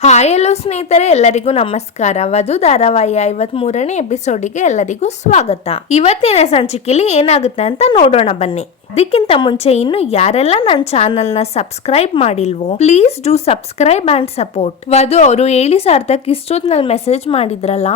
Hi ಎಲ್ಲೋ ಸ್ನೇಹಿತರೆ, ಎಲ್ಲರಿಗೂ ನಮಸ್ಕಾರ. ವಧು ಧಾರಾವಾಹಿಯ 53ನೇ ಎಪಿಸೋಡಿಗೆ ಎಲ್ಲರಿಗೂ ಸ್ವಾಗತ. ಇವತ್ತಿನ ಸಂಚಿಕೆಯಲ್ಲಿ ಏನಾಗುತ್ತೆ ಅಂತ ನೋಡೋಣ ಬನ್ನಿ. ಅದಕ್ಕಿಂತ ಮುಂಚೆ ಇನ್ನು ಯಾರೆಲ್ಲ ನನ್ನ ಚಾನೆಲ್ ನ ಸಬ್ಸ್ಕ್ರೈಬ್ ಮಾಡಿಲ್ವೋ please do subscribe and support. ವಧು ಅವರು ಹೇಳಿ ಸಾರ್ಥಕ್ ಇಷ್ಟೊತ್ತಿನಲ್ಲಿ ಮೆಸೇಜ್ ಮಾಡಿದ್ರಲ್ಲ.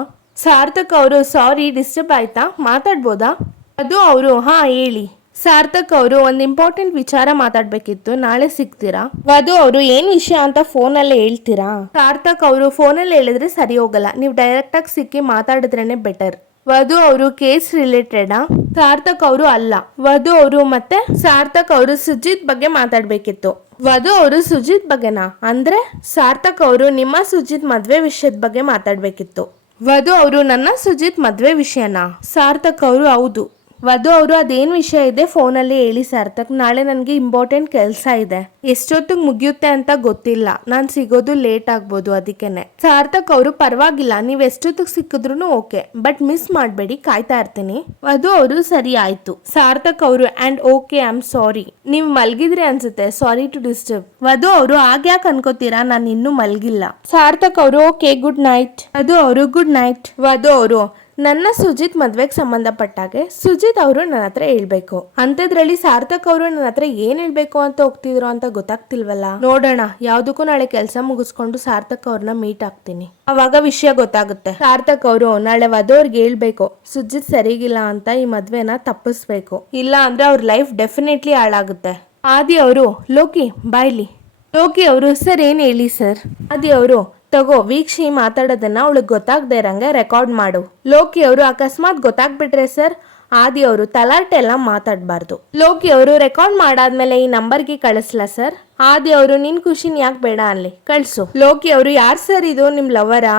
ಸಾರ್ಥಕ್ ಅವರು ಸಾರಿ ಡಿಸ್ಟರ್ಬ್ ಆಯ್ತಾ, ಮಾತಾಡ್ಬೋದಾ? ವಧು ಅವರು ಹಾ ಹೇಳಿ. ಸಾರ್ಥಕ್ ಅವರು ಒಂದು ಇಂಪಾರ್ಟೆಂಟ್ ವಿಚಾರ ಮಾತಾಡ್ಬೇಕಿತ್ತು, ನಾಳೆ ಸಿಗ್ತೀರಾ? ವಧು ಅವರು ಏನ್ ವಿಷಯ ಅಂತ ಫೋನಲ್ಲೇ ಹೇಳ್ತೀರಾ? ಸಾರ್ಥಕ್ ಅವರು ಫೋನಲ್ಲಿ ಹೇಳಿದ್ರೆ ಸರಿ ಹೋಗಲ್ಲ, ನೀವು ಡೈರೆಕ್ಟ್ ಆಗಿ ಸಿಕ್ಕಿ ಮಾತಾಡಿದ್ರೇನೆ ಬೆಟರ್. ವಧು ಅವರು ಕೇಸ್ ರಿಲೇಟೆಡಾ? ಸಾರ್ಥಕ್ ಅವರು ಅಲ್ಲ. ವಧು ಅವರು ಮತ್ತೆ ಸಾರ್ಥಕ್ ಅವರು ಸುಜಿತ್ ಬಗ್ಗೆ ಮಾತಾಡ್ಬೇಕಿತ್ತು. ವಧು ಅವರು ಸುಜಿತ್ ಬಗ್ಗೆನಾ? ಅಂದ್ರೆ ಸಾರ್ಥಕ್ ಅವರು ನಿಮ್ಮ ಸುಜಿತ್ ಮದ್ವೆ ವಿಷಯದ ಬಗ್ಗೆ ಮಾತಾಡ್ಬೇಕಿತ್ತು. ವಧು ಅವರು ನನ್ನ ಸುಜಿತ್ ಮದ್ವೆ ವಿಷಯನಾ? ಸಾರ್ಥಕ್ ಅವರು ಹೌದು. ವಧು ಅವರು ಅದೇನ್ ವಿಷಯ ಇದೆ ಫೋನಲ್ಲಿ ಹೇಳಿ ಸಾರ್ಥಕ್, ನಾಳೆ ನನಗೆ ಇಂಪಾರ್ಟೆಂಟ್ ಕೆಲಸ ಇದೆ, ಎಷ್ಟೊತ್ತಿಗೆ ಮುಗಿಯುತ್ತೆ ಅಂತ ಗೊತ್ತಿಲ್ಲ, ನಾನು ಸಿಗೋದು ಲೇಟ್ ಆಗ್ಬೋದು ಅದಕ್ಕೇನೆ. ಸಾರ್ಥಕ್ ಅವರು ಪರವಾಗಿಲ್ಲ, ನೀವ್ ಎಷ್ಟೊತ್ತಿಗೆ ಸಿಕ್ಕಿದ್ರು ಓಕೆ, ಬಟ್ ಮಿಸ್ ಮಾಡಬೇಡಿ, ಕಾಯ್ತಾ ಇರ್ತೀನಿ. ವಧು ಅವರು ಸರಿ ಆಯ್ತು. ಸಾರ್ಥಕ್ ಅವರು and okay I am sorry, ನೀವ್ ಮಲ್ಗಿದ್ರಿ ಅನ್ಸುತ್ತೆ, ಸಾರಿ ಟು ಡಿಸ್ಟರ್ಬ್. ವಧು ಅವರು ಆಗ್ಯಾಕೆ ಅನ್ಕೋತೀರಾ, ನಾನು ಇನ್ನೂ ಮಲ್ಗಿಲ್ಲ. ಸಾರ್ಥಕ್ ಅವರು ಓಕೆ ಗುಡ್ ನೈಟ್. ವಧು ಅವರು ಗುಡ್ ನೈಟ್. ವಧು ಅವರು ನನ್ನ ಸುಜಿತ್ ಮದ್ವೆಗೆ ಸಂಬಂಧಪಟ್ಟಾಗೆ ಸುಜಿತ್ ಅವರು ನನ್ನ ಹತ್ರ ಹೇಳ್ಬೇಕು ಅಂತದ್ರಲ್ಲಿ ಸಾರ್ಥಕ್ ಅವರು ನನ್ನ ಹತ್ರ ಏನ್ ಹೇಳ್ಬೇಕು ಅಂತ ಹೋಗ್ತಿದ್ರು ಅಂತ ಗೊತ್ತಾಗ್ತಿಲ್ವಲ್ಲ. ನೋಡೋಣ, ಯಾವ್ದಕ್ಕೂ ನಾಳೆ ಕೆಲಸ ಮುಗಿಸ್ಕೊಂಡು ಸಾರ್ಥಕ್ ಅವ್ರನ್ನ ಮೀಟ್ ಆಗ್ತೀನಿ, ಅವಾಗ ವಿಷಯ ಗೊತ್ತಾಗುತ್ತೆ. ಸಾರ್ಥಕ್ ಅವರು ನಾಳೆ ವಧು ಅವ್ರಿಗೆ ಹೇಳ್ಬೇಕು ಸುಜಿತ್ ಸರಿಗಿಲ್ಲ ಅಂತ, ಈ ಮದ್ವೆನ ತಪ್ಪಿಸ್ಬೇಕು, ಇಲ್ಲ ಅಂದ್ರೆ ಅವ್ರ ಲೈಫ್ ಡೆಫಿನೆಟ್ಲಿ ಹಾಳಾಗುತ್ತೆ. ಆದಿ ಅವರು ಲೋಕಿ ಬಾಯ್ಲಿ. ಲೋಕಿ ಅವರು ಸರ್ ಏನ್ ಹೇಳಿ ಸರ್. ಆದಿ ಅವರು ತಗೋ ವೀಕ್ಷಿ ಮಾತಾಡೋದನ್ನ ಅವಳಿಗೆ ಗೊತ್ತಾಗದೆ ಇರಂಗೆ ರೆಕಾರ್ಡ್ ಮಾಡು. ಲೋಕಿ ಅವರು ಅಕಸ್ಮಾತ್ ಗೊತ್ತಾಗ್ಬಿಟ್ರೆ ಸರ್. ಆದಿ ಅವರು ತಲಾಟೆ ಎಲ್ಲ ಮಾತಾಡಬಾರ್ದು. ಲೋಕಿ ಅವರು ರೆಕಾರ್ಡ್ ಮಾಡಾದ್ಮೇಲೆ ಈ ನಂಬರ್ಗೆ ಕಳಿಸ್ಲಾ ಸರ್? ಆದಿ ಅವರು ನಿನ್ ಖುಷಿನ್ ಯಾಕೆ ಬೇಡ ಅನ್ಲಿ, ಕಳ್ಸು. ಲೋಕಿ ಅವರು ಯಾರ್ ಸರ್ ಇದು, ನಿಮ್ ಲವರಾ?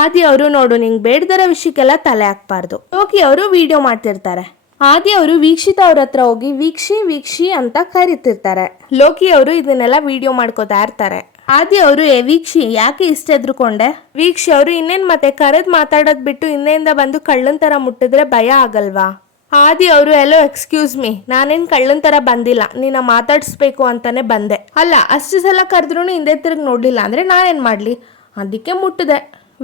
ಆದಿ ಅವರು ನೋಡು, ನಿಂಗ್ ಬೇಡದರ ವಿಷಯಕ್ಕೆಲ್ಲ ತಲೆ ಹಾಕ್ಬಾರ್ದು. ಲೋಕಿ ಅವರು ವಿಡಿಯೋ ಮಾಡ್ತಿರ್ತಾರೆ. ಆದಿ ಅವರು ವೀಕ್ಷಿತ ಅವ್ರ ಹತ್ರ ಹೋಗಿ ವೀಕ್ಷಿ ವೀಕ್ಷಿ ಅಂತ ಕರಿತಿರ್ತಾರೆ. ಲೋಕಿ ಅವರು ಇದನ್ನೆಲ್ಲ ವಿಡಿಯೋ ಮಾಡ್ಕೋತಾ ಇರ್ತಾರೆ. ಆದಿ ಅವರು ವೀಕ್ಷಿ ಯಾಕೆ ಇಷ್ಟ ಎದ್ರುಕೊಂಡೆ? ವೀಕ್ಷಿ ಅವರು ಇನ್ನೇನ್ ಮತ್ತೆ ಕರೆದ್ ಮಾತಾಡೋದ್ ಬಿಟ್ಟು ಹಿಂದೆಯಿಂದ ಬಂದು ಕಳ್ಳನ್ ತರ ಮುಟ್ಟಿದ್ರೆ ಭಯ ಆಗಲ್ವಾ? ಆದಿ ಅವರು ಎಲ್ಲೋ ಎಕ್ಸ್ಕ್ಯೂಸ್ ಮೀ, ನಾನೇನ್ ಕಳ್ಳನ್ ತರ ಬಂದಿಲ್ಲ, ನಿನ್ನ ಮಾತಾಡಿಸ್ಬೇಕು ಅಂತಾನೆ ಬಂದೆ. ಅಲ್ಲ, ಅಷ್ಟು ಸಲ ಕರೆದ್ರು ಹಿಂದೆ ತಿರುಗಿ ನೋಡ್ಲಿಲ್ಲ ಅಂದ್ರೆ ನಾನೇನ್ ಮಾಡ್ಲಿ, ಅದಕ್ಕೆ ಮುಟ್ಟಿದೆ.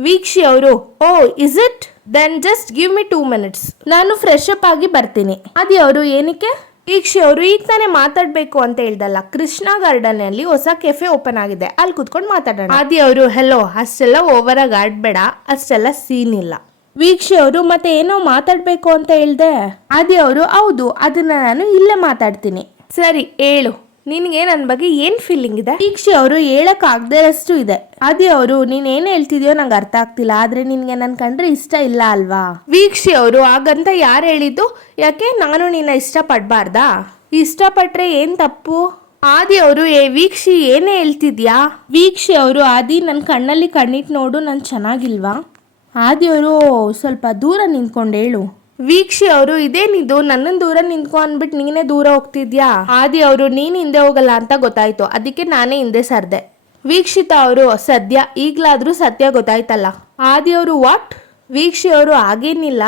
ವೀಕ್ಷಿ ಅವರು oh is it, then just give me 2 minutes, ನಾನು ಫ್ರೆಶ್ ಅಪ್ ಆಗಿ ಬರ್ತೀನಿ. ಆದಿ ಅವರು ಏನಕ್ಕೆ? ವೀಕ್ಷಿ ಅವರು ಈಗ ತಾನೇ ಮಾತಾಡ್ಬೇಕು ಅಂತ ಹೇಳ್ದಲ್ಲ, ಕೃಷ್ಣ ಗಾರ್ಡನ್ ಅಲ್ಲಿ ಹೊಸ ಕೆಫೆ ಓಪನ್ ಆಗಿದೆ, ಅಲ್ಲಿ ಕುತ್ಕೊಂಡು ಮಾತಾಡೋಣ. ಆದಿ ಅವರು ಹೆಲೋ, ಅಷ್ಟೆಲ್ಲ ಓವರ್ ಆಗಿ ಆಡ್ಬೇಡ, ಅಷ್ಟೆಲ್ಲ ಸೀನ್ ಇಲ್ಲ. ವೀಕ್ಷಿ ಅವರು ಮತ್ತೆ ಏನೋ ಮಾತಾಡ್ಬೇಕು ಅಂತ ಹೇಳ್ದೆ. ಆದಿ ಅವರು ಹೌದು, ಅದನ್ನ ನಾನು ಇಲ್ಲೇ ಮಾತಾಡ್ತೀನಿ. ಸರಿ ಹೇಳು, ನಿನ್ಗೆ ನನ್ನ ಬಗ್ಗೆ ಏನ್ ಫೀಲಿಂಗ್ ಇದೆ? ವೀಕ್ಷಿ ಅವರು ಹೇಳಕ್ ಆಗದೇರಷ್ಟು ಇದೆ. ಆದಿ ಅವರು ನೀನ್ ಏನ್ ಹೇಳ್ತಿದ್ಯೋ ನಂಗೆ ಅರ್ಥ ಆಗ್ತಿಲ್ಲ, ಆದ್ರೆ ನಿನ್ಗೆ ನನ್ ಕಂಡ್ರೆ ಇಷ್ಟ ಇಲ್ಲ ಅಲ್ವಾ? ವೀಕ್ಷಿ ಅವರು ಹಾಗಂತ ಯಾರು ಹೇಳಿದ್ದು? ಯಾಕೆ ನಾನು ನಿನ್ನ ಇಷ್ಟ ಪಡ್ಬಾರ್ದಾ? ಇಷ್ಟಪಟ್ರೆ ಏನ್ ತಪ್ಪು? ಆದಿ ಅವರು ವೀಕ್ಷಿ ಏನೇ ಹೇಳ್ತಿದ್ಯಾ? ವೀಕ್ಷಿ ಅವರು ಆದಿ ನನ್ ಕಣ್ಣಲ್ಲಿ ಕಣ್ಣಿಟ್ಟು ನೋಡು, ನನ್ ಚೆನ್ನಾಗಿಲ್ವಾ? ಆದಿ ಅವರು ಸ್ವಲ್ಪ ದೂರ ನಿಂತ್ಕೊಂಡು ಹೇಳು. ವೀಕ್ಷಿ ಅವರು ಇದೇನಿದು, ನನ್ನನ್ನು ದೂರ ನಿಂತ್ಕೊ ಅಂದ್ಬಿಟ್ಟು ನೀನೇ ದೂರ ಹೋಗ್ತಿದ್ಯಾ? ಆದಿ ಅವರು ನೀನ್ ಹಿಂದೆ ಹೋಗಲ್ಲ ಅಂತ ಗೊತ್ತಾಯ್ತು, ಅದಕ್ಕೆ ನಾನೇ ಹಿಂದೆ ಸರ್ದೆ. ವೀಕ್ಷಿತ ಅವರು ಸದ್ಯ ಈಗ್ಲಾದ್ರೂ ಸತ್ಯ ಗೊತ್ತಾಯ್ತಲ್ಲ. ಆದಿ ಅವರು ವಾಟ್? ವೀಕ್ಷಿ ಅವರು ಹಾಗೇನಿಲ್ಲ.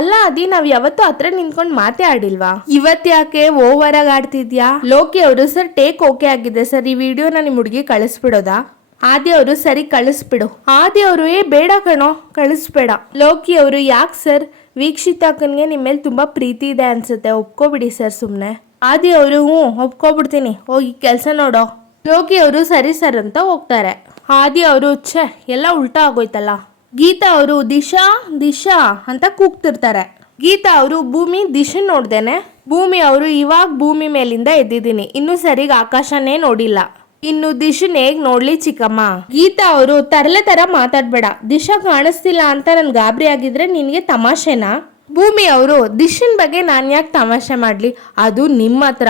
ಅಲ್ಲ ಆದಿ, ನಾವ್ ಯಾವತ್ತೂ ಹತ್ರ ನಿಂತ್ಕೊಂಡು ಮಾತೇ ಆಡಿಲ್ವಾ? ಇವತ್ತ್ಯಾಕೆ ಓವರ್ ಆಗಿ ಆಡ್ತಿದ್ಯಾ? ಲೋಕಿ ಅವರು ಸರ್ ಟೇಕ್ ಓಕೆ ಆಗಿದೆ ಸರ್, ಈ ವಿಡಿಯೋನ ನಿಮ್ ಹುಡುಗಿ ಕಳಿಸ್ಬಿಡೋದಾ? ಆದಿ ಅವರು ಸರಿ ಕಳಿಸ್ಬಿಡು. ಆದಿ ಅವರು ಬೇಡ ಕಣೋ ಕಳಿಸ್ಬೇಡ. ಲೋಕಿ ಅವರು ಯಾಕೆ ಸರ್? ವೀಕ್ಷಿತ ಅಕ್ಕನ್ಗೆ ನಿಮ್ಮ ಮೇಲೆ ತುಂಬಾ ಪ್ರೀತಿ ಇದೆ ಅನ್ಸುತ್ತೆ, ಒಪ್ಕೋಬಿಡಿ ಸರ್ ಸುಮ್ನೆ. ಆದಿ ಅವರು ಒಪ್ಕೋಬಿಡ್ತೀನಿ, ಹೋಗಿ ಕೆಲಸ ನೋಡೋ. ಲೋಕಿ ಅವರು ಸರಿ ಸರ್ ಅಂತ ಹೋಗ್ತಾರೆ. ಆದಿ ಅವರು ಛೆ ಎಲ್ಲ ಉಲ್ಟಾ ಆಗೋಯ್ತಲ್ಲ. ಗೀತಾ ಅವರು ದಿಶಾ ದಿಶಾ ಅಂತ ಕೂಗ್ತಿರ್ತಾರೆ. ಗೀತಾ ಅವರು ಭೂಮಿ ದಿಶನ್ ನೋಡ್ದೇನೆ. ಭೂಮಿ ಅವರು ಇವಾಗ ಭೂಮಿ ಮೇಲಿಂದ ಎದ್ದಿದ್ದೀನಿ, ಇನ್ನು ಸರಿಗ ಆಕಾಶನೇ ನೋಡಿಲ್ಲ, ಇನ್ನು ದಿಶನ್ ಹೇಗ್ ನೋಡ್ಲಿ ಚಿಕ್ಕಮ್ಮ. ಗೀತಾ ಅವರು ತರಲೆ ತರ ಮಾತಾಡ್ಬೇಡ, ದಿಶಾ ಕಾಣಿಸ್ತಿಲ್ಲ ಅಂತ ನನ್ ಗಾಬರಿ ಆಗಿದ್ರೆ ನಿನ್ಗೆ ತಮಾಷೆನಾ? ಭೂಮಿ ಅವರು ದಿಶನ್ ಬಗ್ಗೆ ನಾನ್ ಯಾಕೆ ತಮಾಷೆ ಮಾಡ್ಲಿ, ಅದು ನಿಮ್ಮ ಹತ್ರ.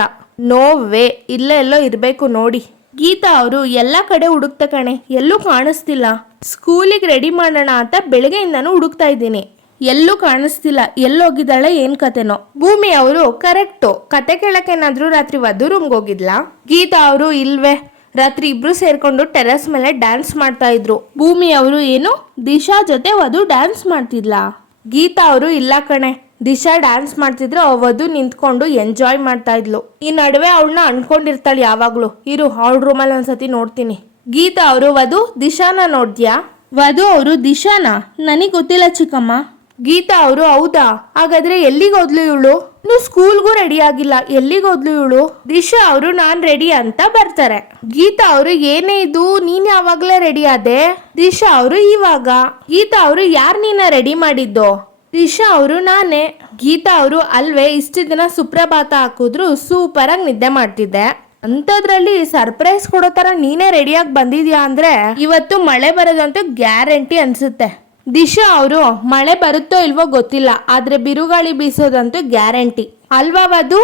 ನೋ ವೇ, ಇಲ್ಲೇ ಎಲ್ಲೋ ಇರ್ಬೇಕು ನೋಡಿ. ಗೀತಾ ಅವರು ಎಲ್ಲಾ ಕಡೆ ಹುಡುಕ್ತ ಕಣೆ, ಎಲ್ಲೂ ಕಾಣಿಸ್ತಿಲ್ಲ. ಸ್ಕೂಲಿಗೆ ರೆಡಿ ಮಾಡೋಣ ಅಂತ ಬೆಳಗ್ಗೆಯಿಂದಾನು ಹುಡುಕ್ತಾ ಇದ್ದೀನಿ, ಎಲ್ಲೂ ಕಾಣಿಸ್ತಿಲ್ಲ, ಎಲ್ಲೋಗಿದ್ದಾಳೆ ಏನ್ ಕತೆನೋ. ಭೂಮಿ ಅವರು ಕರೆಕ್ಟು, ಕತೆ ಕೇಳಕ್ಕೇನಾದ್ರೂ ರಾತ್ರಿ ವಧು ರೂಮ್ಗೆ ಹೋಗಿದ್ಲಾ? ಗೀತಾ ಅವರು ಇಲ್ವೇ, ರಾತ್ರಿ ಇಬ್ರು ಸೇರ್ಕೊಂಡು ಟೆರೆಸ್ ಮೇಲೆ ಡ್ಯಾನ್ಸ್ ಮಾಡ್ತಾ ಇದ್ರು. ಭೂಮಿ ಅವರು ಏನು ದಿಶಾ ಜೊತೆ ವಧು ಡ್ಯಾನ್ಸ್ ಮಾಡ್ತಿದ್ಲಾ? ಗೀತಾ ಅವರು ಇಲ್ಲ ಕಣೆ, ದಿಶಾ ಡ್ಯಾನ್ಸ್ ಮಾಡ್ತಿದ್ರೆ ವಧು ನಿಂತ್ಕೊಂಡು ಎಂಜಾಯ್ ಮಾಡ್ತಾ ಇದ್ಲು. ಈ ನಡುವೆ ಅವಳನ್ನ ಅನ್ಕೊಂಡಿರ್ತಾಳೆ ಯಾವಾಗ್ಲೂ. ಇರು, ಅವಳ ರೂಮಲ್ಲಿ ಒಂದ್ಸತಿ ನೋಡ್ತೀನಿ. ಗೀತಾ ಅವರು ವಧು ದಿಶಾನ ನೋಡ್ದ್ಯಾ? ವಧು ಅವರು ದಿಶಾನ ನನಗೆ ಗೊತ್ತಿಲ್ಲ ಚಿಕ್ಕಮ್ಮ. ಗೀತಾ ಅವರು ಹೌದಾ, ಹಾಗಾದ್ರೆ ಎಲ್ಲಿಗೋದ್ಲು ಇವಳು? ಇನ್ನು ಸ್ಕೂಲ್ಗೂ ರೆಡಿ ಆಗಿಲ್ಲ, ಎಲ್ಲಿಗೋದ್ಲು ಇವಳು? ದಿಶಾ ಅವರು ನಾನ್ ರೆಡಿ ಅಂತ ಬರ್ತಾರೆ. ಗೀತಾ ಅವರು ಏನೇ ಇದು, ನೀನ್ ಯಾವಾಗ್ಲೇ ರೆಡಿ ಆದೆ? ದಿಶಾ ಅವರು ಇವಾಗ. ಗೀತಾ ಅವರು ಯಾರ್ ನೀನ ರೆಡಿ ಮಾಡಿದ್ದು? ದಿಶಾ ಅವರು ನಾನೇ. ಗೀತಾ ಅವರು ಅಲ್ವೇ ಇಷ್ಟು ದಿನ ಸುಪ್ರಭಾತ ಹಾಕಿದ್ರು ಸೂಪರ್ ಆಗಿ ನಿದ್ದೆ ಮಾಡ್ತಿದ್ದೆ, ಅಂತದ್ರಲ್ಲಿ ಸರ್ಪ್ರೈಸ್ ಕೊಡೋ ತರ ನೀನೇ ರೆಡಿಯಾಗಿ ಬಂದಿದ್ಯಾ ಅಂದ್ರೆ ಇವತ್ತು ಮಳೆ ಬರೋದಂತೂ ಗ್ಯಾರಂಟಿ ಅನ್ಸುತ್ತೆ. ದಿಶಾ ಅವರು ಮಳೆ ಬರುತ್ತೋ ಇಲ್ವೋ ಗೊತ್ತಿಲ್ಲ, ಆದ್ರೆ ಬಿರುಗಾಳಿ ಬೀಸೋದಂತೂ ಗ್ಯಾರಂಟಿ ಅಲ್ವಾ ವಧು?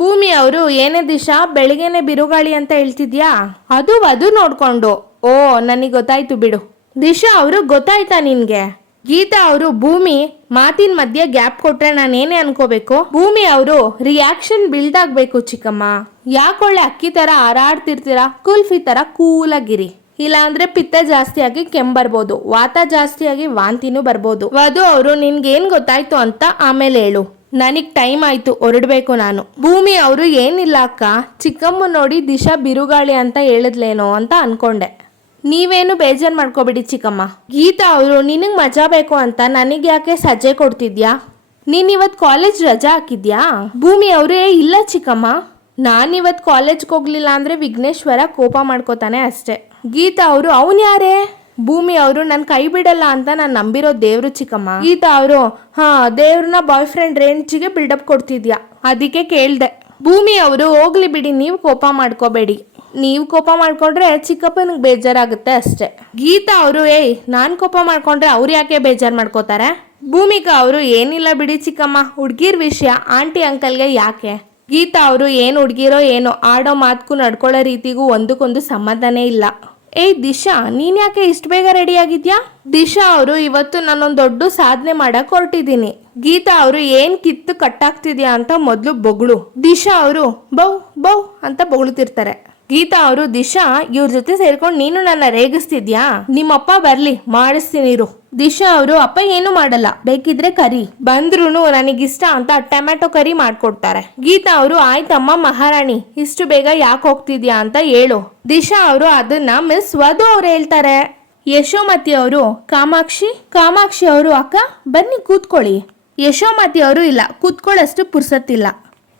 ಭೂಮಿ ಅವರು ಏನೇ ದಿಶಾ ಬೆಳಿಗ್ಗೆನೆ ಬಿರುಗಾಳಿ ಅಂತ ಹೇಳ್ತಿದ್ಯಾ? ಅದು ವಧು ನೋಡ್ಕೊಂಡು. ಓ ನನಗೆ ಗೊತ್ತಾಯ್ತು ಬಿಡು. ದಿಶಾ ಅವರು ಗೊತ್ತಾಯ್ತಾ ನಿನ್ಗೆ? ಗೀತಾ ಅವರು ಭೂಮಿ ಮಾತಿನ ಮಧ್ಯೆ ಗ್ಯಾಪ್ ಕೊಟ್ರೆ ನಾನೇನೇ ಅನ್ಕೋಬೇಕು? ಭೂಮಿ ಅವರು ರಿಯಾಕ್ಷನ್ ಬಿಲ್ಡ್ ಆಗ್ಬೇಕು ಚಿಕ್ಕಮ್ಮ. ಯಾಕೊಳ್ಳೆ ಅಕ್ಕಿ ತರ ಹಾರಾಡ್ತಿರ್ತೀರಾ, ಕುಲ್ಫಿ ತರ ಕೂಲಾಗಿರಿ. ಇಲ್ಲ ಅಂದ್ರೆ ಪಿತ್ತ ಜಾಸ್ತಿ ಆಗಿ ಕೆಂಬರ್ಬೋದು, ವಾತ ಜಾಸ್ತಿ ಆಗಿ ವಾಂತಿನೂ ಬರ್ಬೋದು. ವಧು ಅವರು ನಿನ್ಗೇನ್ ಗೊತ್ತಾಯ್ತು ಅಂತ ಆಮೇಲೆ ಹೇಳು, ನನಗ್ ಟೈಮ್ ಆಯ್ತು, ಹೊರಡ್ಬೇಕು ನಾನು. ಭೂಮಿ ಅವರು ಏನಿಲ್ಲ ಅಕ್ಕ, ಚಿಕ್ಕಮ್ಮ ನೋಡಿ ದಿಶಾ ಬಿರುಗಾಳಿ ಅಂತ ಹೇಳಿದ್ಲೇನೋ ಅಂತ ಅನ್ಕೊಂಡೆ. ನೀವೇನು ಬೇಜಾರ್ ಮಾಡ್ಕೋಬೇಡಿ ಚಿಕ್ಕಮ್ಮ. ಗೀತಾ ಅವರು ನಿನಗ್ ಮಜಾ ಬೇಕು ಅಂತ ನನಗೆ ಯಾಕೆ ಸಜ್ಜೆ ಕೊಡ್ತಿದ್ಯಾ? ನೀನ್ ಇವತ್ ಕಾಲೇಜ್ ರಜಾ ಹಾಕಿದ್ಯಾ? ಭೂಮಿ ಅವರೇ ಇಲ್ಲ ಚಿಕ್ಕಮ್ಮ, ನಾನಿವತ್ ಕಾಲೇಜ್ಗೆ ಹೋಗ್ಲಿಲ್ಲ ಅಂದ್ರೆ ವಿಘ್ನೇಶ್ವರ ಕೋಪ ಮಾಡ್ಕೋತಾನೆ ಅಷ್ಟೇ. ಗೀತಾ ಅವರು ಅವನ್ ಯಾರೇ? ಭೂಮಿ ಅವರು ನನ್ ಕೈ ಬಿಡಲ್ಲ ಅಂತ ನಾನು ನಂಬಿರೋ ದೇವ್ರು ಚಿಕ್ಕಮ್ಮ. ಗೀತಾ ಅವರು ಹಾ, ದೇವ್ರನ್ನ ಬಾಯ್ ಫ್ರೆಂಡ್ ರೇಂಜಿಗೆ ಬಿಲ್ಡಪ್ ಕೊಡ್ತಿದ್ಯಾ, ಅದಕ್ಕೆ ಕೇಳ್ದೆ. ಭೂಮಿ ಅವರು ಹೋಗ್ಲಿ ಬಿಡಿ, ನೀವು ಕೋಪ ಮಾಡ್ಕೋಬೇಡಿ. ನೀವು ಕೋಪ ಮಾಡ್ಕೊಂಡ್ರೆ ಚಿಕ್ಕಪ್ಪನಿಗೆ ಬೇಜಾರಾಗುತ್ತೆ ಅಷ್ಟೇ. ಗೀತಾ ಅವರು ನಾನ್ ಕೋಪ ಮಾಡ್ಕೊಂಡ್ರೆ ಅವ್ರು ಯಾಕೆ ಬೇಜಾರ್ ಮಾಡ್ಕೋತಾರೆ? ಭೂಮಿಕಾ ಅವರು ಏನಿಲ್ಲ ಬಿಡಿ ಚಿಕ್ಕಮ್ಮ, ಹುಡ್ಗಿರ್ ವಿಷಯ ಆಂಟಿ ಅಂಕಲ್ಗೆ ಯಾಕೆ? ಗೀತಾ ಅವರು ಏನ್ ಹುಡ್ಗಿರೋ ಏನೋ, ಆಡೋ ಮಾತ್ಗೂ ನಡ್ಕೊಳ್ಳೋ ರೀತಿಗೂ ಒಂದಕ್ಕೊಂದು ಸಂಬಂಧನೇ ಇಲ್ಲ. ದಿಶಾ ನೀನ್ ಯಾಕೆ ಇಷ್ಟು ಬೇಗ ರೆಡಿ ಆಗಿದ್ಯಾ? ದಿಶಾ ಅವರು ಇವತ್ತು ನಾನೊಂದು ದೊಡ್ಡ ಸಾಧನೆ ಮಾಡಕ್ ಹೊರಟಿದ್ದೀನಿ. ಗೀತಾ ಅವರು ಏನ್ ಕಿತ್ತು ಕಟ್ಟಾಗ್ತಿದ್ಯಾ ಅಂತ ಮೊದ್ಲು ಬೊಗಳು. ದಿಶಾ ಅವರು ಬೌ ಬೌ ಅಂತ ಬೊಗಳುತ್ತಿರ್ತಾರೆ. ಗೀತಾ ಅವರು ದಿಶಾ ಇವ್ರ ಜೊತೆ ಸೇರ್ಕೊಂಡು ನೀನು ನನ್ನ ರೇಗಿಸ್ತಿದ್ಯಾ? ನಿಮ್ಮಪ್ಪ ಬರ್ಲಿ ಮಾಡಿಸ್ತೀನಿರು. ದಿಶಾ ಅವರು ಅಪ್ಪ ಏನು ಮಾಡಲ್ಲ, ಬೇಕಿದ್ರೆ ಕರಿ, ಬಂದ್ರುನು ನನಗಿಷ್ಟ ಅಂತ ಟೊಮ್ಯಾಟೊ ಕರಿ ಮಾಡ್ಕೊಡ್ತಾರೆ. ಗೀತಾ ಅವರು ಆಯ್ತಮ್ಮ ಮಹಾರಾಣಿ, ಇಷ್ಟು ಬೇಗ ಯಾಕೆ ಹೋಗ್ತಿದ್ಯಾ ಅಂತ ಹೇಳು. ದಿಶಾ ಅವರು ಅದನ್ನ ಮಿಸ್ ವಧು ಅವ್ರು ಹೇಳ್ತಾರೆ. ಯಶೋಮತಿ ಅವರು ಕಾಮಾಕ್ಷಿ ಅವರು ಅಕ್ಕ ಬನ್ನಿ ಕೂತ್ಕೊಳ್ಳಿ. ಯಶೋಮತಿ ಅವರು ಇಲ್ಲ, ಕೂತ್ಕೊಳ್ಳೋಷ್ಟು ಪುರ್ಸತ್ತಿಲ್ಲ.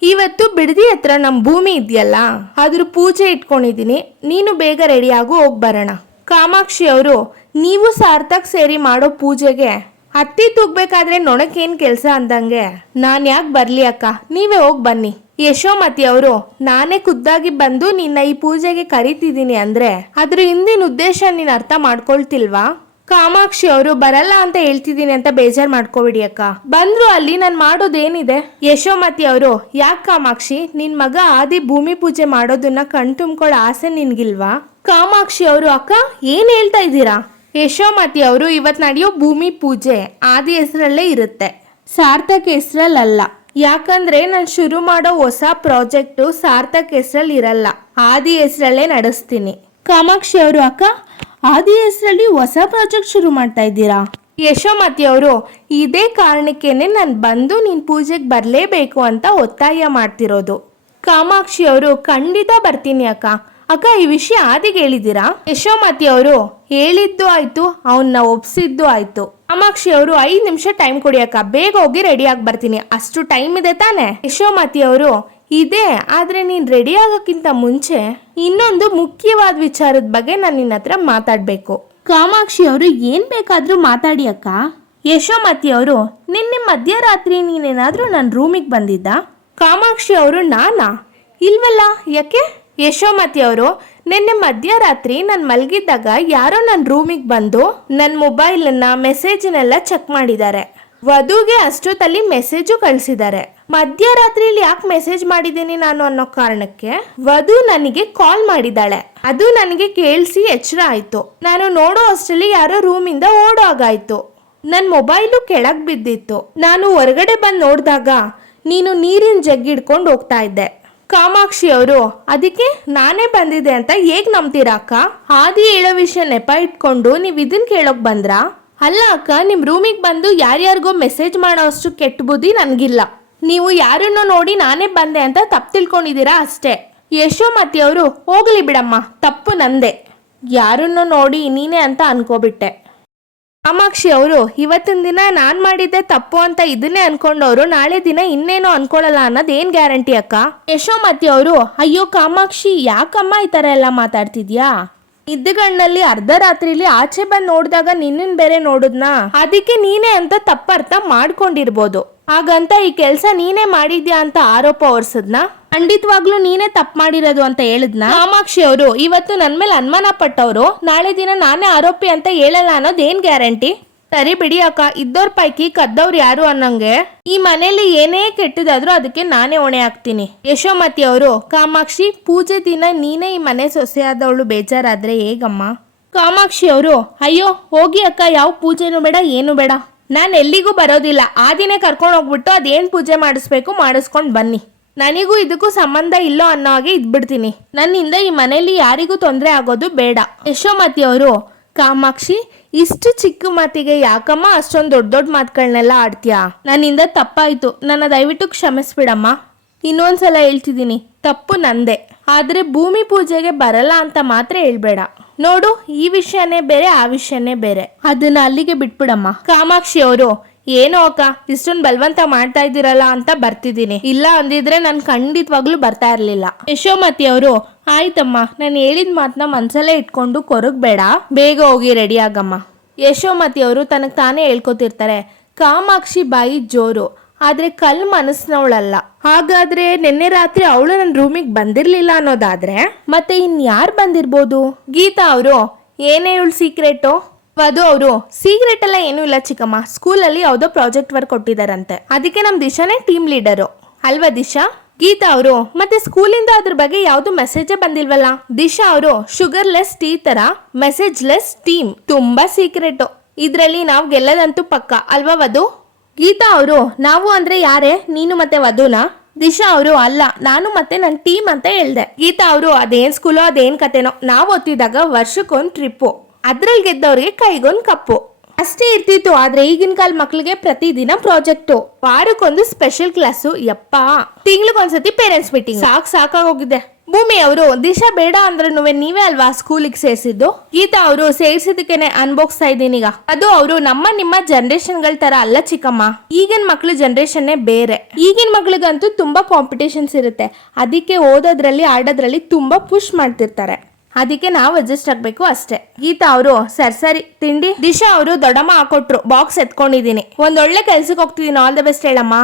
ಇವತ್ತು ಬಿಡದಿ ಹತ್ರ ನಮ್ಮ ಭೂಮಿ ಇದೆಯಲ್ಲ, ಅದ್ರ ಪೂಜೆ ಇಟ್ಕೊಂಡಿದೀನಿ, ನೀನು ಬೇಗ ರೆಡಿ ಆಗು, ಹೋಗಿ ಬರೋಣ. ಕಾಮಾಕ್ಷಿ ಅವರು ನೀವು ಸಾರ್ಥಕ್ ಸೇರಿ ಮಾಡೋ ಪೂಜೆಗೆ ಹತ್ತಿ ತೂಗ್ಬೇಕಾದ್ರೆ ನೊಣಕ್ಕೇನ್ ಕೆಲಸ ಅಂದಂಗೆ ನಾನ್ ಯಾಕೆ ಬರ್ಲಿ ಅಕ್ಕ, ನೀವೇ ಹೋಗಿ ಬನ್ನಿ. ಯಶೋಮತಿ ಅವರು ನಾನೇ ಖುದ್ದಾಗಿ ಬಂದು ನಿನ್ನ ಈ ಪೂಜೆಗೆ ಕರಿತಿದ್ದೀನಿ ಅಂದ್ರೆ ಅದ್ರ ಹಿಂದಿನ ಉದ್ದೇಶ ನೀನ್ ಅರ್ಥ ಮಾಡ್ಕೊಳ್ತಿಲ್ವಾ? ಕಾಮಾಕ್ಷಿ ಅವರು ಬರಲ್ಲ ಅಂತ ಹೇಳ್ತಿದ್ದೀನಿ ಅಂತ ಬೇಜಾರ್ ಮಾಡ್ಕೋಬಿಡಿ ಅಕ್ಕ, ಬಂದ್ರು ಅಲ್ಲಿ ನಾನು ಮಾಡೋದೇನಿದೆ? ಯಶೋಮತಿ ಅವರು ಯಾಕೆ ಕಾಮಾಕ್ಷಿ, ನಿನ್ ಮಗ ಆದಿ ಭೂಮಿ ಪೂಜೆ ಮಾಡೋದನ್ನ ಕಣ್ತುಂಬ್ಕೊಳ್ಳೋ ಆಸೆ ನಿನ್ಗಿಲ್ವಾ? ಕಾಮಾಕ್ಷಿ ಅವರು ಅಕ್ಕ ಏನ್ ಹೇಳ್ತಾ ಇದ್ದೀರಾ? ಯಶೋಮತಿ ಅವರು ಇವತ್ ನಡೆಯೋ ಭೂಮಿ ಪೂಜೆ ಆದಿ ಹೆಸರಲ್ಲೇ ಇರುತ್ತೆ, ಸಾರ್ಥಕ್ ಹೆಸರಲ್ಲ. ಯಾಕಂದ್ರೆ ನಾನು ಶುರು ಮಾಡೋ ಹೊಸ ಪ್ರಾಜೆಕ್ಟ್ ಸಾರ್ಥಕ್ ಹೆಸರಲ್ಲಿ ಇರಲ್ಲ, ಆದಿ ಹೆಸರಲ್ಲೇ ನಡೆಸ್ತೀನಿ. ಕಾಮಾಕ್ಷಿ ಅವರು ಅಕ್ಕ ಆದಿ ಹೆಸರಲ್ಲಿ ಹೊಸ ಪ್ರಾಜೆಕ್ಟ್ ಶುರು ಮಾಡ್ತಾ ಇದ್ದೀರಾ? ಯಶೋಮತಿ ಅವರು ಇದೇ ಕಾರಣಕ್ಕೇನೆ ನಾನು ಬಂದು ನೀನ್ ಪೂಜೆಗೆ ಬರಲೇಬೇಕು ಅಂತ ಒತ್ತಾಯ ಮಾಡ್ತಿರೋದು. ಕಾಮಾಕ್ಷಿ ಅವರು ಖಂಡಿತ ಬರ್ತೀನಿ ಅಕ್ಕ. ಅಕ್ಕ ಈ ವಿಷಯ ಆದಿಗೆ ಹೇಳಿದ್ದೀರಾ? ಯಶೋಮತಿ ಅವರು ಹೇಳಿದ್ದು ಆಯ್ತು, ಅವನ್ನ ಒಪ್ಸಿದ್ದು ಆಯ್ತು. ಕಾಮಾಕ್ಷಿ ಅವರು 5 ನಿಮಿಷ ಟೈಮ್ ಕೊಡಿ ಅಕ್ಕ, ಬೇಗ ಹೋಗಿ ರೆಡಿ ಆಗಿ ಬರ್ತೀನಿ, ಅಷ್ಟು ಟೈಮ್ ಇದೆ ತಾನೆ? ಯಶೋಮತಿ ಅವರು ಇದೆ, ಆದ್ರೆ ನೀನ್ ರೆಡಿ ಆಗೋಕ್ಕಿಂತ ಮುಂಚೆ ಇನ್ನೊಂದು ಮುಖ್ಯವಾದ ವಿಚಾರದ ಬಗ್ಗೆ ನಾನು ನಿನ್ನ ಹತ್ರ ಮಾತಾಡ್ಬೇಕು. ಕಾಮಾಕ್ಷಿ ಅವರು ಏನ್ ಬೇಕಾದ್ರೂ ಮಾತಾಡಿ ಅಕ್ಕ. ಯಶೋಮತಿ ಅವರು ನಿನ್ನೆ ಮಧ್ಯರಾತ್ರಿ ನೀನೇನಾದ್ರೂ ನನ್ನ ರೂಮಿಗೆ ಬಂದಿದ್ದ? ಕಾಮಾಕ್ಷಿ ಅವರು ನಾನಾ? ಇಲ್ವಲ್ಲ, ಯಾಕೆ? ಯಶೋಮತಿ ಅವರು ನಿನ್ನೆ ಮಧ್ಯರಾತ್ರಿ ನಾನು ಮಲಗಿದ್ದಾಗ ಯಾರೋ ನನ್ನ ರೂಮಿಗೆ ಬಂದು ನನ್ನ ಮೊಬೈಲನ್ನ ಮೆಸೇಜ್ನೆಲ್ಲ ಚೆಕ್ ಮಾಡಿದ್ದಾರೆ. ವಧುಗೆ ಅಷ್ಟೊತ್ತಲ್ಲಿ ಮೆಸೇಜು ಕಳಿಸಿದ್ದಾರೆ. ಮಧ್ಯರಾತ್ರಿಯಲ್ಲಿ ಯಾಕೆ ಮೆಸೇಜ್ ಮಾಡಿದ್ದೀನಿ ನಾನು ಅನ್ನೋ ಕಾರಣಕ್ಕೆ ವಧು ನನಗೆ ಕಾಲ್ ಮಾಡಿದ್ದಾಳೆ. ಅದು ನನಗೆ ಕೇಳಿಸಿ ಎಚ್ಚರ ಆಯ್ತು. ನಾನು ನೋಡೋ ಅಷ್ಟರಲ್ಲಿ ಯಾರೋ ರೂಮಿಂದ ಓಡೋಗಾಯ್ತು. ನನ್ನ ಮೊಬೈಲು ಕೆಳಗೆ ಬಿದ್ದಿತ್ತು. ನಾನು ಹೊರಗಡೆ ಬಂದು ನೋಡಿದಾಗ ನೀನು ನೀರಿನ ಜಗ್ ಹಿಡ್ಕೊಂಡು ಹೋಗ್ತಾ ಇದ್ದೆ. ಕಾಮಾಕ್ಷಿ ಅವರು ಅದಕ್ಕೆ ನಾನೇ ಬಂದಿದೆ ಅಂತ ಹೇಗ್ ನಂಬ್ತೀರಾ ಅಕ್ಕ? ಆದಿ ಹೇಳೋ ವಿಷಯ ನೆಪ ಇಟ್ಕೊಂಡು ನೀವು ಇದನ್ನ ಕೇಳೋಕ್ ಬಂದ್ರಾ? ಅಲ್ಲ ಅಕ್ಕ, ನಿಮ್ ರೂಮಿಗೆ ಬಂದು ಯಾರ್ಯಾರಿಗೋ ಮೆಸೇಜ್ ಮಾಡೋ ಅಷ್ಟು ಕೆಟ್ಟ ಬುದ್ಧಿ ನನ್ಗಿಲ್ಲ. ನೀವು ಯಾರನ್ನೋ ನೋಡಿ ನಾನೇ ಬಂದೆ ಅಂತ ತಪ್ಪು ತಿಳ್ಕೊಂಡಿದ್ದೀರಾ ಅಷ್ಟೇ. ಯಶೋಮತಿ ಅವರು ಹೋಗ್ಲಿ ಬಿಡಮ್ಮ, ತಪ್ಪು ನಂದೆ. ಕಾಮಾಕ್ಷಿ ಅವರು ಅಕ್ಕ, ಯಾರನ್ನೋ ನೋಡಿ ನೀನೇ ಅಂತ ಅನ್ಕೋಬಿಟ್ಟೆ. ಕಾಮಾಕ್ಷಿ ಅವರು ಇವತ್ತಿನ ದಿನ ನಾನ್ ಮಾಡಿದ್ದೆ ತಪ್ಪು ಅಂತ ಇದನ್ನೇ ಅನ್ಕೊಂಡವ್ರು ನಾಳೆ ದಿನ ಇನ್ನೇನೋ ಅನ್ಕೊಳಲ್ಲ ಅನ್ನೋದು ಏನ್ ಗ್ಯಾರಂಟಿ ಅಕ್ಕ? ಯಶೋಮತಿ ಅವರು, ಅಯ್ಯೋ ಕಾಮಾಕ್ಷಿ ಯಾಕಮ್ಮ ಈ ತರ ಎಲ್ಲ ಮಾತಾಡ್ತಿದ್ಯಾ? ನಿದ್ದೆಗಣ್ಣಲ್ಲಿ ಅರ್ಧ ರಾತ್ರಿಲಿ ಆಚೆ ಬಂದ್ ನೋಡಿದಾಗ ನಿನ್ನನ್ ಬೇರೆ ನೋಡುದ್ನಾ, ಅದಕ್ಕೆ ನೀನೇ ಅಂತ ತಪ್ಪರ್ಥ ಮಾಡ್ಕೊಂಡಿರ್ಬೋದು. ಹಾಗಂತ ಈ ಕೆಲ್ಸ ನೀನೇ ಮಾಡಿದ್ಯಾ ಅಂತ ಆರೋಪ ಹೊರ್ಸದ್ನ? ಖಂಡಿತವಾಗ್ಲೂ ನೀನೇ ತಪ್ಪು ಮಾಡಿರೋದು ಅಂತ ಹೇಳಿದ್ನ? ಕಾಮಾಕ್ಷಿ ಅವರು, ಇವತ್ತು ನನ್ ಮೇಲೆ ಅನುಮಾನ ಪಟ್ಟವ್ರು ನಾಳೆ ದಿನ ನಾನೇ ಆರೋಪಿ ಅಂತ ಹೇಳಲ್ಲ ಅನ್ನೋದು ಏನ್ ಗ್ಯಾರಂಟಿ? ಸರಿ ಬಿಡಿ ಅಕ್ಕ, ಇದ್ದವ್ರ ಪೈಕಿ ಕದ್ದವ್ರು ಯಾರು ಅನ್ನಂಗೆ ಈ ಮನೇಲಿ ಏನೇ ಕೆಟ್ಟದಾದ್ರೂ ಅದಕ್ಕೆ ನಾನೇ ಹೊಣೆ ಹಾಕ್ತೀನಿ. ಯಶೋಮತಿ ಅವರು, ಕಾಮಾಕ್ಷಿ ಪೂಜೆ ದಿನ ನೀನೇ ಈ ಮನೆ ಸೊಸೆಯಾದವಳು ಬೇಜಾರಾದ್ರೆ ಹೇಗಮ್ಮ? ಕಾಮಾಕ್ಷಿ ಅವರು, ಅಯ್ಯೋ ಹೋಗಿ ಅಕ್ಕ, ಯಾವ ಪೂಜೆನೂ ಬೇಡ ಏನು ಬೇಡ, ನಾನು ಎಲ್ಲಿಗೂ ಬರೋದಿಲ್ಲ. ಆ ದಿನ ಕರ್ಕೊಂಡು ಹೋಗ್ಬಿಟ್ಟು ಅದೇನ್ ಪೂಜೆ ಮಾಡಿಸ್ಬೇಕು ಮಾಡಿಸ್ಕೊಂಡ್ ಬನ್ನಿ, ನನಗೂ ಇದಕ್ಕೂ ಸಂಬಂಧ ಇಲ್ಲೋ ಅನ್ನೋ ಹಾಗೆ ಇದ್ಬಿಡ್ತೀನಿ. ನನ್ನಿಂದ ಈ ಮನೇಲಿ ಯಾರಿಗೂ ತೊಂದರೆ ಆಗೋದು ಬೇಡ. ಯಶೋಮತಿ ಅವರು, ಕಾಮಾಕ್ಷಿ ಇಷ್ಟು ಚಿಕ್ಕ ಮಾತಿಗೆ ಯಾಕಮ್ಮ ಅಷ್ಟೊಂದು ದೊಡ್ಡ ದೊಡ್ಡ ಮಾತುಗಳನ್ನೆಲ್ಲ ಆಡ್ತೀಯಾ? ನನ್ನಿಂದ ತಪ್ಪಾಯ್ತು, ನನ್ನ ದಯವಿಟ್ಟು ಕ್ಷಮಿಸ್ಬಿಡಮ್ಮ. ಇನ್ನೊಂದ್ಸಲ ಹೇಳ್ತಿದ್ದೀನಿ, ತಪ್ಪು ನಂದೆ. ಆದ್ರೆ ಭೂಮಿ ಪೂಜೆಗೆ ಬರಲ್ಲ ಅಂತ ಮಾತ್ರ ಹೇಳ್ಬೇಡ. ನೋಡು, ಈ ವಿಷಯನೇ ಬೇರೆ ಆ ವಿಷಯನೇ ಬೇರೆ, ಅದನ್ನ ಅಲ್ಲಿಗೆ ಬಿಟ್ಬಿಡಮ್ಮ. ಕಾಮಾಕ್ಷಿ ಅವರು, ಏನೋ ಅಕ್ಕ ಇಷ್ಟೊಂದು ಬಲವಂತ ಮಾಡ್ತಾ ಇದ್ದೀರಲ್ಲ ಅಂತ ಬರ್ತಿದ್ದೀನಿ, ಇಲ್ಲ ಅಂದಿದ್ರೆ ನಾನು ಖಂಡಿತವಾಗ್ಲೂ ಬರ್ತಾ ಇರ್ಲಿಲ್ಲ. ಯಶೋಮತಿ ಅವರು, ಆಯ್ತಮ್ಮ, ನಾನು ಹೇಳಿದ ಮಾತನ್ನ ಮನ್ಸಲ್ಲೇ ಇಟ್ಕೊಂಡು ಕೊರಗಬೇಡ, ಬೇಗ ಹೋಗಿ ರೆಡಿ ಆಗಮ್ಮ. ಯಶೋಮತಿ ಅವರು ತನಗೆ ತಾನೇ ಹೇಳ್ಕೊತಿರ್ತಾರೆ, ಕಾಮಾಕ್ಷಿ ಬಾಯಿ ಜೋರು ಆದ್ರೆ ಕಲ್ ಮನಸ್ಸಿನವಳಲ್ಲ. ಹಾಗಾದ್ರೆ ನಿನ್ನೆ ರಾತ್ರಿ ಅವಳು ನನ್ನ ರೂಮಿಗೆ ಬಂದಿರ್ಲಿಲ್ಲ ಅನ್ನೋದಾದ್ರೆ ಮತ್ತೆ ಇನ್ಯಾರು ಬಂದಿರ್ಬೋದು? ಗೀತಾ ಅವರು, ಏನೇ ಇವಳು ಸೀಕ್ರೆಟು? ವಧು ಅವರು, ಸೀಕ್ರೆಟ್ ಎಲ್ಲ ಏನೂ ಇಲ್ಲ ಚಿಕ್ಕಮ್ಮ, ಸ್ಕೂಲಲ್ಲಿ ಯಾವುದೋ ಪ್ರಾಜೆಕ್ಟ್ ವರ್ಕ್ ಕೊಟ್ಟಿದಾರಂತೆ, ಅದಕ್ಕೆ ನಮ್ ದಿಶಾನೇ ಟೀಮ್ ಲೀಡರು ಅಲ್ವಾ ದಿಶಾ? ಗೀತಾ ಅವರು, ಮತ್ತೆ ಸ್ಕೂಲಿಂದ ಅದ್ರ ಬಗ್ಗೆ ಯಾವ್ದು ಮೆಸೇಜೇ ಬಂದಿಲ್ವಲ್ಲ? ದಿಶಾ ಅವರು, ಶುಗರ್ಲೆಸ್ ಟೀ ತರ ಮೆಸೇಜ್ ಲೆಸ್ ಟೀಮ್, ತುಂಬಾ ಸೀಕ್ರೆಟು, ಇದ್ರಲ್ಲಿ ನಾವು ಗೆಲ್ಲದಂತೂ ಪಕ್ಕ ಅಲ್ವಾ ವಧು? ಗೀತಾ ಅವರು, ನಾವು ಅಂದ್ರೆ ಯಾರೇ, ನೀನು ಮತ್ತೆ ವಧುನಾ? ದಿಶಾ ಅವರು, ಅಲ್ಲ, ನಾನು ಮತ್ತೆ ನನ್ನ ಟೀಮ್ ಅಂತ ಹೇಳ್ದೆ. ಗೀತಾ ಅವರು, ಅದೇನ್ ಸ್ಕೂಲೋ ಅದೇನ್ ಕತೆನೋ, ನಾವು ಓದ್ತಿದ್ದಾಗ ವರ್ಷಕ್ಕೊಂದು ಟ್ರಿಪ್ಪು, ಅದ್ರಲ್ಲಿ ಗೆದ್ದವ್ರಿಗೆ ಕೈಗೊಂದು ಕಪ್ಪು ಅಷ್ಟೇ ಇರ್ತಿತ್ತು. ಆದ್ರೆ ಈಗಿನ ಕಾಲ ಮಕ್ಳಿಗೆ ಪ್ರತಿದಿನ ಪ್ರಾಜೆಕ್ಟು, ವಾರಕ್ಕೊಂದು ಸ್ಪೆಷಲ್ ಕ್ಲಾಸು, ಯಪ್ಪಾ ತಿಂಗ್ಳಿಗೊಂದ್ಸತಿ ಪೇರೆಂಟ್ಸ್ ಮೀಟಿಂಗ್, ಸಾಕಾಗೋಗಿದೆ. ಭೂಮಿ ಅವರು, ದಿಶಾ ಬೇಡ ಅಂದ್ರೂ ನೀವೇ ಅಲ್ವಾ ಸ್ಕೂಲಿಗೆ ಸೇರಿಸಿದ್ದು? ಗೀತಾ ಅವರು, ಸೇರಿಸಿದಕ್ಕೇನೆ ಅನ್ಭೋಗ್ಸ್ತಾ ಇದ್ದೀನಿ ಈಗ. ಅದು ಅವರು ನಮ್ಮ ನಿಮ್ಮ ಜನರೇಷನ್ಗಳ ತರ ಅಲ್ಲ ಚಿಕ್ಕಮ್ಮ, ಈಗಿನ ಮಕ್ಳು ಜನರೇಷನ್ನೇ ಬೇರೆ. ಈಗಿನ ಮಕ್ಳಿಗಂತೂ ತುಂಬಾ ಕಾಂಪಿಟೇಷನ್ಸ್ ಇರುತ್ತೆ, ಅದಕ್ಕೆ ಓದೋದ್ರಲ್ಲಿ ಆಡೋದ್ರಲ್ಲಿ ತುಂಬಾ ಪುಷ್ ಮಾಡ್ತಿರ್ತಾರೆ, ಅದಕ್ಕೆ ನಾವು ಅಡ್ಜಸ್ಟ್ ಆಗ್ಬೇಕು ಅಷ್ಟೇ. ಗೀತಾ ಅವರು, ಸರಿ ತಿಂಡಿ? ದಿಶಾ ಅವರು, ದೊಡ್ಡಮ್ಮ ಹಾಕೊಟ್ರು, ಬಾಕ್ಸ್ ಎತ್ಕೊಂಡಿದೀನಿ, ಒಂದೊಳ್ಳೆ ಕೆಲ್ಸಕ್ಕೆ ಹೋಗ್ತಿದ್ದೀನಿ, ಆಲ್ ದ ಬೆಸ್ಟ್ ಹೇಳಮ್ಮ.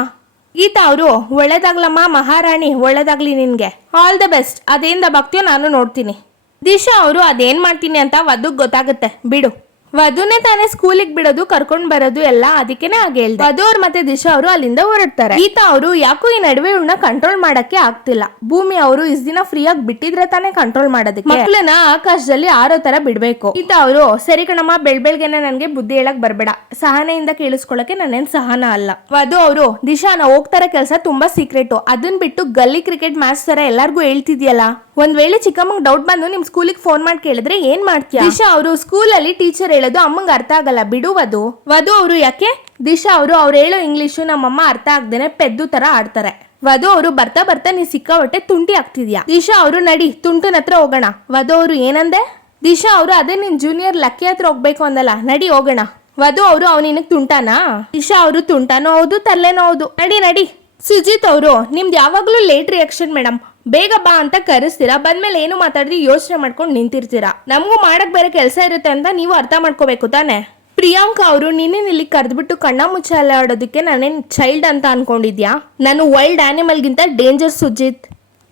ಗೀತಾ ಅವರು, ಒಳ್ಳೇದಾಗ್ಲಮ್ಮ ಮಹಾರಾಣಿ, ಒಳ್ಳೇದಾಗ್ಲಿ ನಿನ್ಗೆ, ಆಲ್ ದ ಬೆಸ್ಟ್. ಅದೇನ್ ದಬಾಗ್ತೀಯೋ ನಾನು ನೋಡ್ತೀನಿ. ದಿಶಾ ಅವರು, ಅದೇನ್ ಮಾಡ್ತೀನಿ ಅಂತ ವಧುಗ್ ಗೊತ್ತಾಗುತ್ತೆ ಬಿಡು. ವಧುನೇ ತಾನೇ ಸ್ಕೂಲಿಗೆ ಬಿಡೋದು ಕರ್ಕೊಂಡ್ ಬರೋದು ಎಲ್ಲ, ಅದಕ್ಕೇನೆ ಹಾಗೆ ಹೇಳ್ದೆ. ವಧು ಅವ್ರು ಮತ್ತೆ ದಿಶಾ ಅವರು ಅಲ್ಲಿಂದ ಹೊರಡ್ತಾರೆ. ಗೀತಾ ಅವರು, ಯಾಕೋ ಈ ನಡುವೆ ಇವಳನ್ನ ಕಂಟ್ರೋಲ್ ಮಾಡಕ್ಕೆ ಆಗ್ತಿಲ್ಲ. ಭೂಮಿ ಅವರು ಇಷ್ಟ ದಿನ ಫ್ರೀ ಆಗಿ ಬಿಟ್ಟಿದ್ರೆ ತಾನೇ ಕಂಟ್ರೋಲ್ ಮಾಡೋದಕ್ಕೆ, ಮಕ್ಕಳನ್ನ ಆಕಾಶದಲ್ಲಿ ಆರೋ ತರ ಬಿಡ್ಬೇಕು. ಗೀತಾ ಅವರು, ಸರಿ ಕಣಮ್ಮ, ಬೆಳ್ಬೆಳ್ಗೆನೆ ನನ್ಗೆ ಬುದ್ಧಿ ಹೇಳಕ್ ಬರ್ಬೇಡ, ಸಹನೆಯಿಂದ ಕೇಳಿಸ್ಕೊಳಕ್ಕೆ ನಾನೇನ್ ಸಹನ ಅಲ್ಲ. ವಧು ಅವರು, ದಿಶಾ ನಾವು ಹೋಗ್ತಾರ ಕೆಲಸ ತುಂಬಾ ಸೀಕ್ರೆಟು, ಅದನ್ ಬಿಟ್ಟು ಗಲ್ಲಿ ಕ್ರಿಕೆಟ್ ಮ್ಯಾಚ್ ತರ ಎಲ್ಲಾರ್ಗು ಹೇಳ್ತಿದ್ಯಲ್ಲ, ಒಂದ್ ವೇಳೆ ಚಿಕ್ಕಮ್ಮಂಗ್ ಡೌಟ್ ಬಂದು ನಿಮ್ ಸ್ಕೂಲಿಗೆ ಫೋನ್ ಮಾಡಿ ಕೇಳಿದ್ರೆ ಏನ್ ಮಾಡ್ತೀಯ? ದಿಶಾ ಅವರು, ಸ್ಕೂಲಲ್ಲಿ ಟೀಚರ್ ಹೇಳೋದು ಅಮ್ಮಂಗ್ ಅರ್ಥ ಆಗಲ್ಲ ಬಿಡು ವಧು. ವಧು ಅವರು, ಯಾಕೆ? ದಿಶಾ ಅವರು, ಅವ್ರು ಹೇಳೋ ಇಂಗ್ಲಿಷು ನಮ್ಮಮ್ಮ ಅರ್ಥ ಆಗ್ದೇನೆ ಪೆದ್ದು ತರ ಆಡ್ತಾರೆ. ವಧು ಅವರು, ಬರ್ತಾ ಬರ್ತಾ ನೀ ಸಿಕ್ಕಾಪಟ್ಟೆ ತುಂಟಿ ಆಗ್ತಿದ್ಯಾ. ದಿಶಾ ಅವರು, ನಡಿ ತುಂಟನ ಹತ್ರ ಹೋಗೋಣ. ವಧು ಅವರು, ಏನಂದೆ? ದಿಶಾ ಅವರು, ಅದೇ ನಿನ್ ಜೂನಿಯರ್ ಲಕ್ಕಿ ಹತ್ರ ಹೋಗ್ಬೇಕು ಅಂದಲ್ಲ, ನಡಿ ಹೋಗೋಣ. ವಧು ಅವರು, ಅವನಿನಗ್ ತುಂಟಾನಾ? ದಿಶಾ ಅವರು, ತುಂಟಾನೋ ಹೌದು ತಲ್ಲೇನೋ ಹೌದು, ನಡಿ ನಡಿ. ಸುಜಿತ್ ಅವರು, ನಿಮ್ದು ಯಾವಾಗ್ಲೂ ಲೇಟ್ ರಿಯಾಕ್ಷನ್ ಮೇಡಮ್, ಬೇಗ ಬಾ ಅಂತ ಕರೆಸ್ತೀರಾ, ಬಂದ್ಮೇಲೆ ಏನು ಮಾತಾಡಿದ್ರೆ ಯೋಚನೆ ಮಾಡ್ಕೊಂಡು ನಿಂತಿರ್ತೀರಾ, ನಮಗೂ ಮಾಡಕ್ ಬೇರೆ ಕೆಲಸ ಇರುತ್ತೆ ಅಂತ ನೀವು ಅರ್ಥ ಮಾಡ್ಕೋಬೇಕು ತಾನೆ. ಪ್ರಿಯಾಂಕಾ ಅವರು, ನೀನೇನ್ ಇಲ್ಲಿ ಕರೆದ್ಬಿಟ್ಟು ಕಣ್ಣ ಮುಚ್ಚಾಲೆ ಆಡೋದಕ್ಕೆ ನಾನೇನ್ ಚೈಲ್ಡ್ ಅಂತ ಅನ್ಕೊಂಡಿದ್ಯಾ? ನಾನು ವೈಲ್ಡ್ ಆನಿಮಲ್ ಗಿಂತ ಡೇಂಜರ್ ಸುಜಿತ್.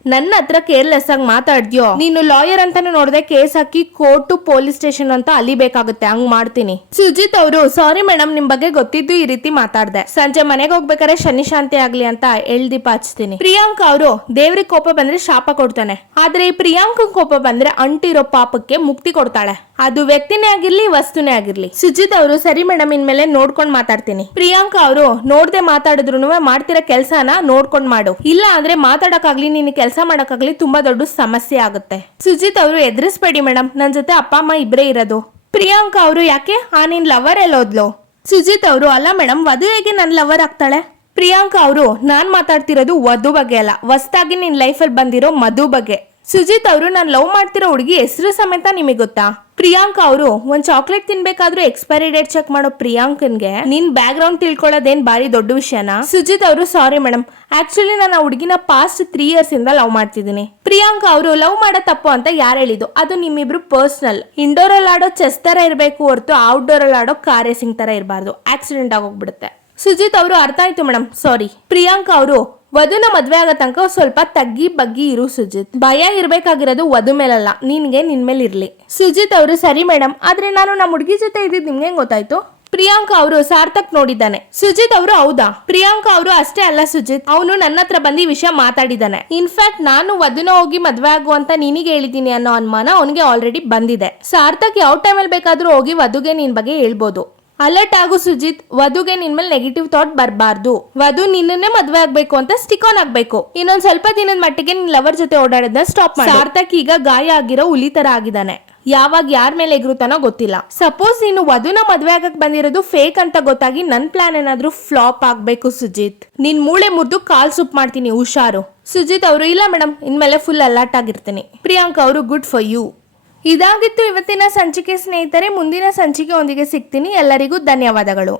ನನ್ನ ಹತ್ರ ಕೇರ್ಲೆಸ್ ಆಗಿ ಮಾತಾಡ್ದ್ಯೋ, ನೀನು ಲಾಯರ್ ಅಂತಾನು ನೋಡದೆ ಕೇಸ್ ಹಾಕಿ ಕೋರ್ಟು ಪೊಲೀಸ್ ಸ್ಟೇಷನ್ ಅಂತ ಅಲಿಬೇಕಾಗುತ್ತೆ, ಹಂಗ್ ಮಾಡ್ತೀನಿ. ಸುಜಿತ್ ಅವರು, ಸಾರಿ ಮೇಡಮ್, ನಿಮ್ ಬಗ್ಗೆ ಗೊತ್ತಿದ್ದು ಈ ರೀತಿ ಮಾತಾಡ್ದೆ, ಸಂಜೆ ಮನೆಗೆ ಹೋಗ್ಬೇಕಾದ್ರೆ ಶನಿ ಶಾಂತಿ ಆಗ್ಲಿ ಅಂತ ಎಳ್ದೀಪ ಹಚ್ತೀನಿ. ಪ್ರಿಯಾಂಕಾ ಅವರು, ದೇವ್ರಿಗೆ ಕೋಪ ಬಂದ್ರೆ ಶಾಪ ಕೊಡ್ತಾನೆ, ಆದ್ರೆ ಈ ಪ್ರಿಯಾಂಕಾ ಕೋಪ ಬಂದ್ರೆ ಅಂಟಿರೋ ಪಾಪಕ್ಕೆ ಮುಕ್ತಿ ಕೊಡ್ತಾಳೆ, ಅದು ವ್ಯಕ್ತಿನೇ ಆಗಿರ್ಲಿ ವಸ್ತುನೇ ಆಗಿರ್ಲಿ. ಸುಜಿತ್ ಅವರು, ಸರಿ ಮೇಡಮ್, ಇನ್ಮೇಲೆ ನೋಡ್ಕೊಂಡ್ ಮಾತಾಡ್ತೀನಿ. ಪ್ರಿಯಾಂಕಾ ಅವರು, ನೋಡ್ದೆ ಮಾತಾಡಿದ್ರು ಮಾಡ್ತಿರೋ ಕೆಲ್ಸನ ನೋಡ್ಕೊಂಡ್ ಮಾಡು, ಇಲ್ಲ ಅಂದ್ರೆ ಮಾತಾಡಕ್ಕಾಗ್ಲಿ ನೀನು ಕೆಲಸ ಮಾಡಕ್ಕಾಗ್ಲಿ ತುಂಬಾ ದೊಡ್ಡ ಸಮಸ್ಯೆ ಆಗುತ್ತೆ. ಸುಜಿತ್ ಅವರು, ಎದುರಿಸ್ಬೇಡಿ ಮೇಡಮ್, ನನ್ ಜೊತೆ ಅಪ್ಪ ಅಮ್ಮ ಇಬ್ರೇ ಇರೋದು. ಪ್ರಿಯಾಂಕಾ ಅವರು, ಯಾಕೆ ನಿನ್ ಲವರ್ ಎಲ್ಲೋದ್ಲು? ಸುಜಿತ್ ಅವರು, ಅಲ್ಲ ಮೇಡಮ್, ವಧು ಹೇಗೆ ನನ್ ಲವರ್ ಆಗ್ತಾಳೆ? ಪ್ರಿಯಾಂಕಾ ಅವರು, ನಾನ್ ಮಾತಾಡ್ತಿರೋದು ವಧು ಬಗ್ಗೆ ಅಲ್ಲ, ಹೊಸ್ದಾಗಿ ನಿನ್ ಲೈಫಲ್ಲಿ ಬಂದಿರೋ ಮಧು ಬಗ್ಗೆ. ಸುಜಿತ್ ಅವರು ನಾನು ಲವ್ ಮಾಡ್ತಿರೋ ಹುಡುಗಿ ಹೆಸರು ಸಮೇತ ನಿಮಗೆ ಗೊತ್ತಾ? ಪ್ರಿಯಾಂಕಾ ಅವರು ಒಂದ್ ಚಾಕ್ಲೇಟ್ ತಿನ್ಬೇಕಾದ್ರೂ ಎಕ್ಸ್ಪೈರಿ ಡೇಟ್ ಚೆಕ್ ಮಾಡೋ ಪ್ರಿಯಾಂಕನ್ಗೆ ನಿನ್ ಬ್ಯಾಕ್ ಗ್ರೌಂಡ್ ತಿಳ್ಕೊಳ್ಳೋದೇನ್ ಬಾರಿ ದೊಡ್ಡ ವಿಷಯನಾ? ಸುಜಿತ್ ಅವರು ಸಾರಿ ಮೇಡಮ್, ಆಕ್ಚುಲಿ ನಾನು ಆ ಹುಡುಗಿನ ಪಾಸ್ಟ್ 3 years ಇಂದ ಲವ್ ಮಾಡ್ತಿದ್ದೀನಿ. ಪ್ರಿಯಾಂಕಾ ಅವರು ಲವ್ ಮಾಡೋ ತಪ್ಪು ಅಂತ ಯಾರು ಹೇಳಿದ್ದು? ಅದು ನಿಮ್ಮಿಬ್ರು ಪರ್ಸನಲ್. ಇಂಡೋರ್ ಅಲ್ಲಿ ಆಡೋ ಚೆಸ್ ತರ ಇರಬೇಕು ಹೊರತು ಔಟ್ಡೋರ್ ಅಲ್ಲಿ ಆಡೋ ಕಾರ್ ರೇಸಿಂಗ್ ತರ ಇರಬಾರ್ದು. ಆಕ್ಸಿಡೆಂಟ್ ಆಗೋಗ್ಬಿಡುತ್ತೆ. ಸುಜಿತ್ ಅವರು ಅರ್ಥ ಆಯ್ತು ಮೇಡಮ್, ಸಾರಿ. ಪ್ರಿಯಾಂಕಾ ಅವರು ವಧುನ ಮದ್ವೆ ಆಗೋ ತನಕ ಸ್ವಲ್ಪ ತಗ್ಗಿ ಬಗ್ಗಿ ಇರು ಸುಜಿತ್. ಭಯ ಇರ್ಬೇಕಾಗಿರೋದು ವಧು ಮೇಲಲ್ಲ, ನಿನ್ಗೆ ನಿನ್ ಮೇಲೆ ಇರ್ಲಿ. ಸುಜಿತ್ ಅವರು ಸರಿ ಮೇಡಮ್, ಆದ್ರೆ ನಾನು ನಮ್ಮ ಹುಡುಗಿ ಜೊತೆ ಇದ್ದಿದ್ ನಿಮ್ಗೆ ಹೆಂಗ್ ಗೊತ್ತಾಯ್ತು? ಪ್ರಿಯಾಂಕಾ ಅವರು ಸಾರ್ಥಕ್ ನೋಡಿದ್ದಾನೆ. ಸುಜಿತ್ ಅವರು ಹೌದಾ? ಪ್ರಿಯಾಂಕಾ ಅವರು ಅಷ್ಟೇ ಅಲ್ಲ ಸುಜಿತ್, ಅವನು ನನ್ನ ಹತ್ರ ಬಂದು ಈ ವಿಷಯ ಮಾತಾಡಿದ್ದಾನೆ. ಇನ್ಫ್ಯಾಕ್ಟ್ ನಾನು ವಧುನ ಹೋಗಿ ಮದ್ವೆ ಆಗು ಅಂತ ನಿನಗೆ ಹೇಳಿದೀನಿ ಅನ್ನೋ ಅನುಮಾನ ಅವನಿಗೆ ಆಲ್ರೆಡಿ ಬಂದಿದೆ. ಸಾರ್ಥಕ್ ಯಾವ ಟೈಮಲ್ಲಿ ಬೇಕಾದ್ರೂ ಹೋಗಿ ವಧುಗೆ ನಿನ್ ಬಗ್ಗೆ ಹೇಳ್ಬೋದು. ಅಲರ್ಟ್ ಆಗು ಸುಜಿತ್, ವಧುಗೆ ನಿನ್ ಮೇಲೆ ನೆಗೆಟಿವ್ ಥಾಟ್ ಬರಬಾರ್ದು. ವಧು ನಿನ್ನನ್ನೇ ಮದ್ವೆ ಆಗ್ಬೇಕು ಅಂತ ಸ್ಟಿಕ್ ಆನ್ ಆಗ್ಬೇಕು. ಇನ್ನೊಂದ್ ಸ್ವಲ್ಪ ದಿನದ ಮಟ್ಟಿಗೆ ನಿನ್ ಲವರ್ ಜೊತೆ ಓಡಾಡೋದನ್ನ ಸ್ಟಾಪ್ ಮಾಡಿ. ಸಾರ್ಥಕ್ ಈಗ ಗಾಯ ಆಗಿರೋ ಹುಲಿ ತರ ಆಗಿದ್ದಾನೆ. ಯಾವಾಗ ಯಾರ ಮೇಲೆ ಎಗರುತ್ತಾನೋ ಗೊತ್ತಿಲ್ಲ. ಸಪೋಸ್ ನೀನು ವಧುನ ಮದ್ವೆ ಆಗಕ್ ಬಂದಿರೋದು ಫೇಕ್ ಅಂತ ಗೊತ್ತಾಗಿ ನನ್ ಪ್ಲಾನ್ ಏನಾದ್ರೂ ಫ್ಲಾಪ್ ಆಗ್ಬೇಕು ಸುಜಿತ್, ನಿನ್ ಮೂಳೆ ಮುರಿದು ಕಾಲ್ ಸೂಪ್ ಮಾಡ್ತೀನಿ, ಹುಷಾರು. ಸುಜಿತ್ ಅವರು ಇಲ್ಲ ಮೇಡಮ್, ಇನ್ಮೇಲೆ ಫುಲ್ ಅಲರ್ಟ್ ಆಗಿರ್ತೀನಿ. ಪ್ರಿಯಾಂಕಾ ಅವರು ಗುಡ್ ಫಾರ್ ಯು. ಇದಾಗಿತ್ತು ಇವತ್ತಿನ ಸಂಚಿಕೆ ಸ್ನೇಹಿತರೆ. ಮುಂದಿನ ಸಂಚಿಕೆ ಒಂದಿಗೆ ಸಿಗ್ತೀನಿ. ಎಲ್ಲರಿಗೂ ಧನ್ಯವಾದಗಳು.